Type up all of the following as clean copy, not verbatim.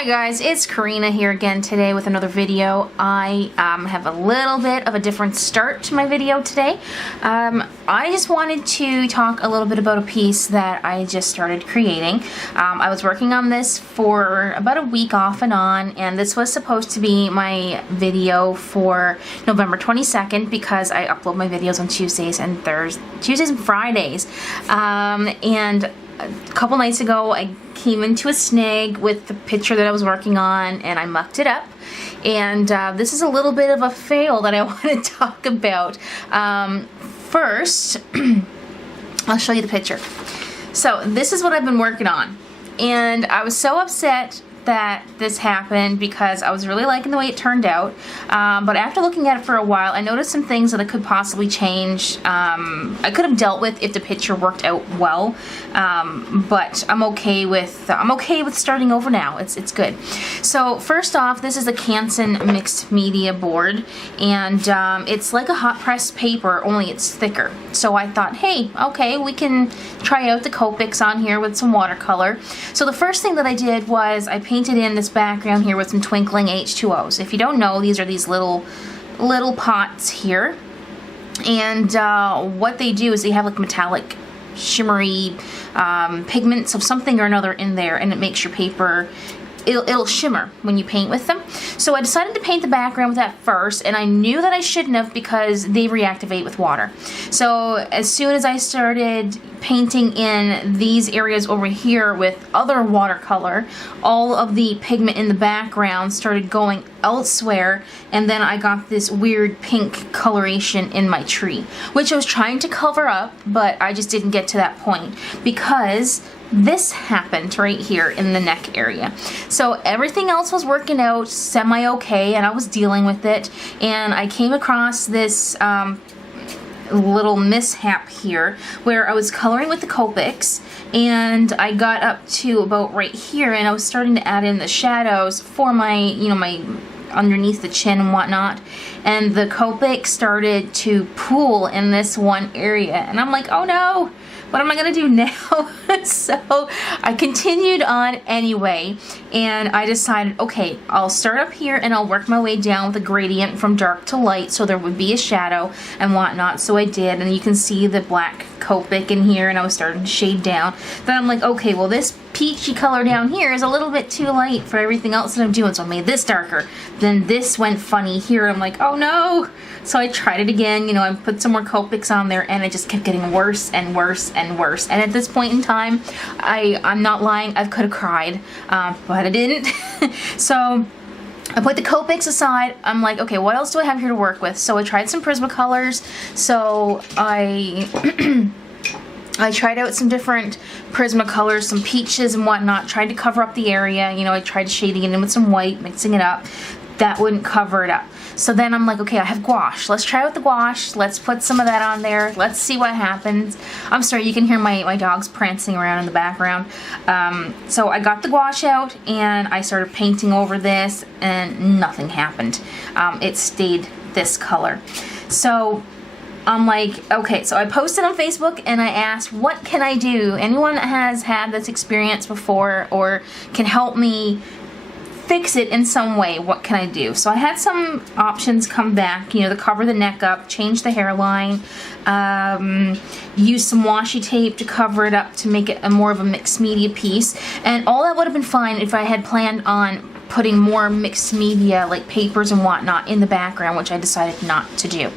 Hi guys, it's Karina here again today with another video. I have a little bit of a different start to my video today. I just wanted to talk a little bit about a piece that I just started creating. I was working on this for about a week off and on, and this was supposed to be my video for November 22nd because I upload my videos on Tuesdays and Fridays. And a couple nights ago I came into a snag with the picture that I was working on and I mucked it up, and this is a little bit of a fail that I want to talk about. First I'll show you the picture. So this is what I've been working on, and I was so upset that this happened because I was really liking the way it turned out, but after looking at it for a while I noticed some things that I could possibly change. I could have dealt with if the picture worked out well, but I'm okay with starting over now. It's good. So first off, this is a Canon mixed media board, and it's like a hot press paper, only it's thicker. So I thought, hey, okay, we can try out the Copics on here with some watercolor. So the first thing that I did was I painted in this background here with some Twinkling H20s. If you don't know, these are these little pots here, and what they do is they have like metallic shimmery pigments of something or another in there, and it makes your paper, it'll shimmer when you paint with them. So I decided to paint the background with that first, and I knew that I shouldn't have because they reactivate with water. So as soon as I started painting in these areas over here with other watercolor, all of the pigment in the background started going elsewhere, and then I got this weird pink coloration in my tree, which I was trying to cover up, but I just didn't get to that point because this happened right here in the neck area. So everything else was working out semi-okay, and I was dealing with it, and I came across this little mishap here where I was coloring with the Copics, and I got up to about right here, and I was starting to add in the shadows for my, my underneath the chin and whatnot, and the Copic started to pool in this one area, and I'm like, oh no, what am I gonna do now? So I continued on anyway, and I decided, okay, I'll start up here and I'll work my way down with a gradient from dark to light so there would be a shadow and whatnot. So I did, and you can see the black Copic in here, and I was starting to shade down. Then I'm like, okay, well this peachy color down here is a little bit too light for everything else that I'm doing, so I made this darker. Then this went funny here. I'm like, oh no. So I tried it again, I put some more Copics on there, and it just kept getting worse and worse and worse. And at this point in time, I'm not lying, I could have cried, but I didn't. So I put the Copics aside. I'm like, okay, what else do I have here to work with? So I tried some Prismacolors. So I tried out some different Prismacolors, some peaches and whatnot, tried to cover up the area. I tried shading it in with some white, mixing it up. That wouldn't cover it up. So then I'm like, okay, I have gouache. Let's try out the gouache. Let's put some of that on there. Let's see what happens. I'm sorry, you can hear my dogs prancing around in the background. So I got the gouache out, and I started painting over this, and nothing happened. It stayed this color. So I'm like, okay, so I posted on Facebook and I asked, what can I do? Anyone that has had this experience before or can help me fix it in some way, what can I do? So I had some options come back, to cover the neck up, change the hairline, use some washi tape to cover it up to make it more of a mixed media piece, and all that would have been fine if I had planned on putting more mixed media like papers and whatnot in the background, which I decided not to do.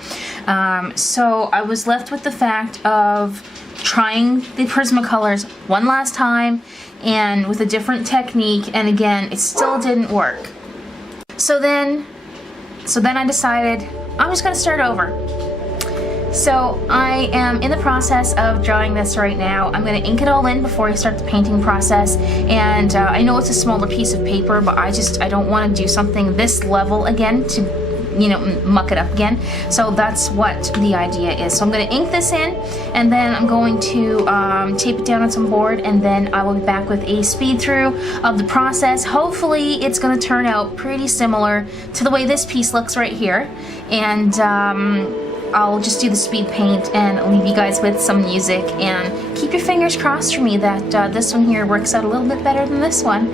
So I was left with the fact of trying the Prismacolors one last time and with a different technique, and again it still didn't work. So then I decided I'm just gonna start over. So I am in the process of drawing this right now. I'm going to ink it all in before I start the painting process, and I know it's a smaller piece of paper, but I don't want to do something this level again to muck it up again. So that's what the idea is. So I'm going to ink this in, and then I'm going to tape it down on some board, and then I will be back with a speed through of the process. Hopefully it's going to turn out pretty similar to the way this piece looks right here, and I'll just do the speed paint and leave you guys with some music, and keep your fingers crossed for me that this one here works out a little bit better than this one.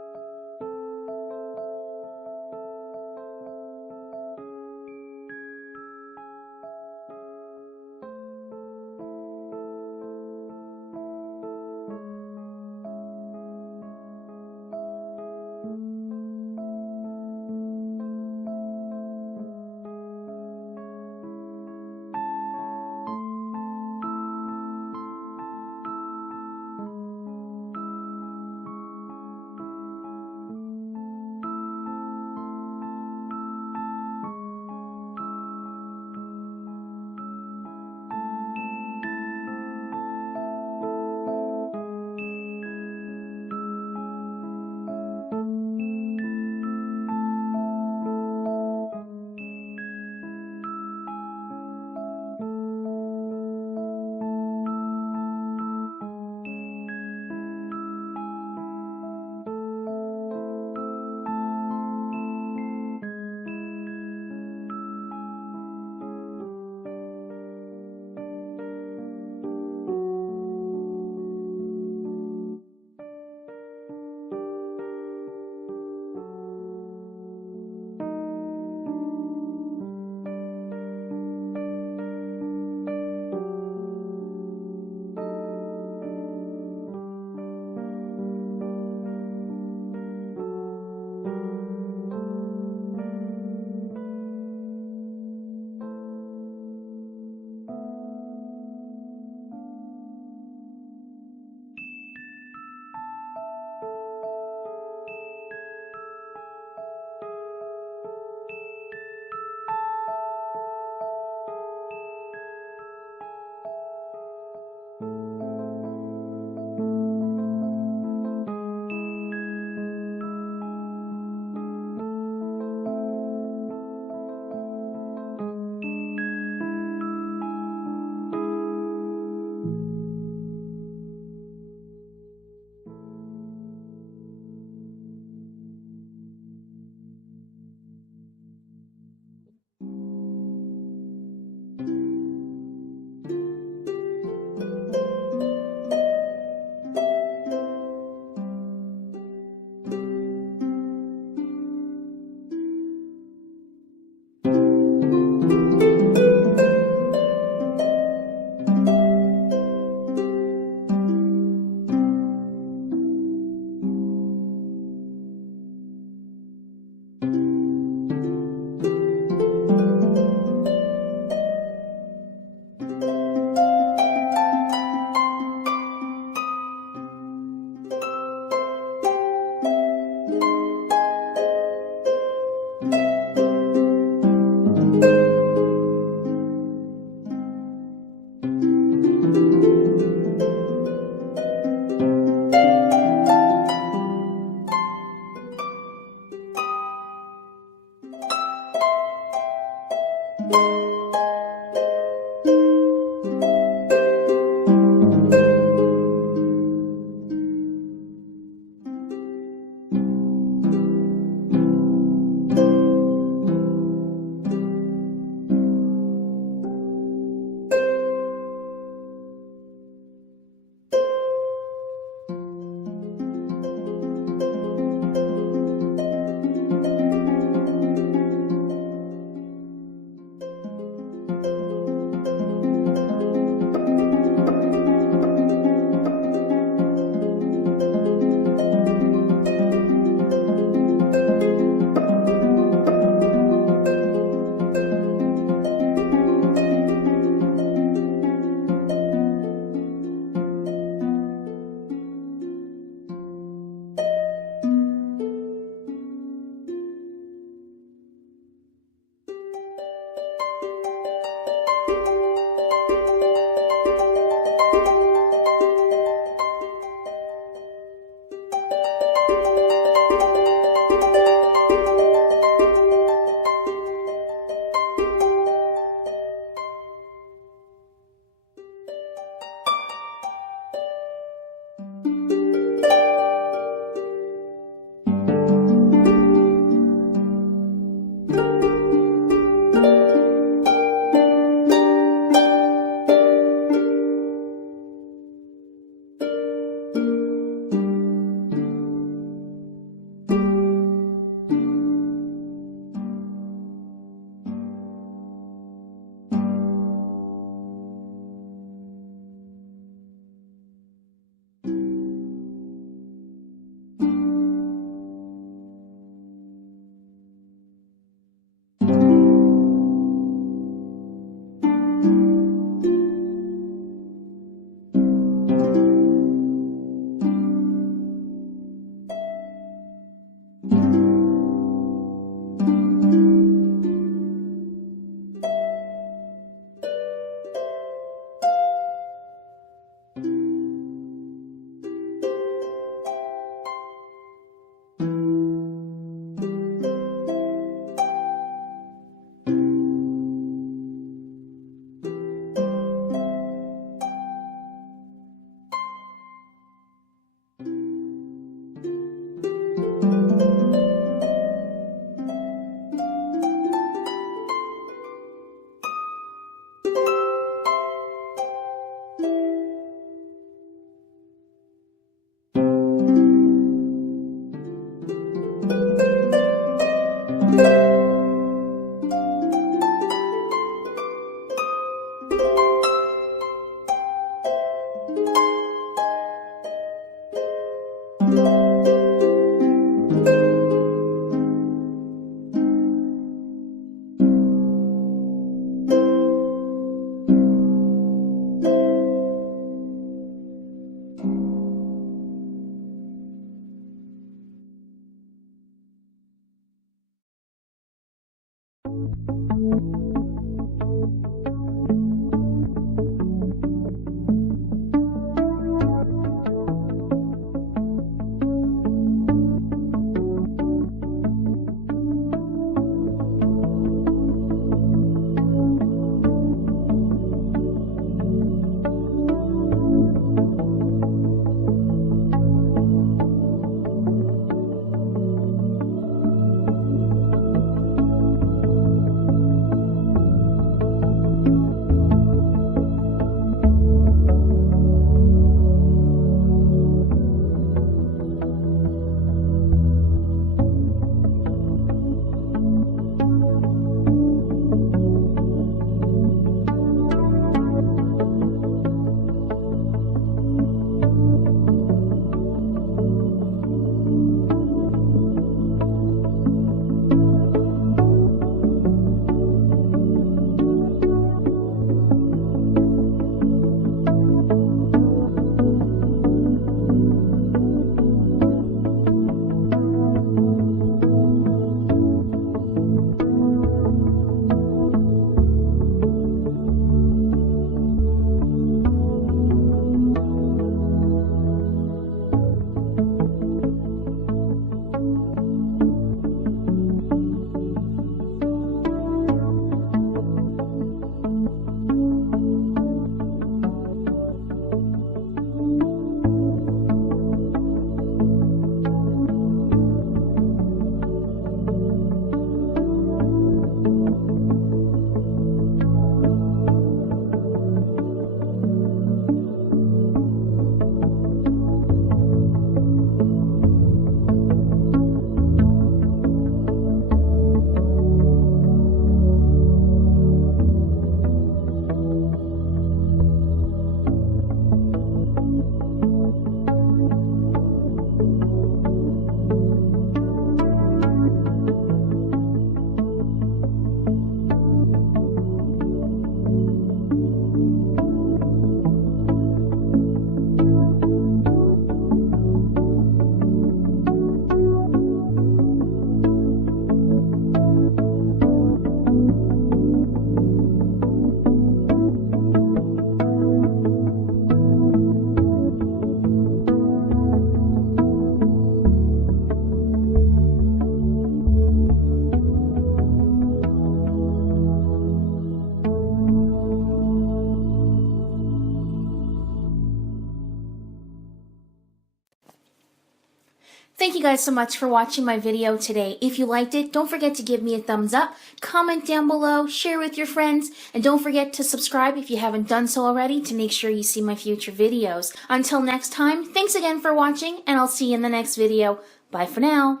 Thank you guys so much for watching my video today. If you liked it, don't forget to give me a thumbs up, comment down below, share with your friends, and don't forget to subscribe if you haven't done so already to make sure you see my future videos. Until next time, thanks again for watching, and I'll see you in the next video. Bye for now.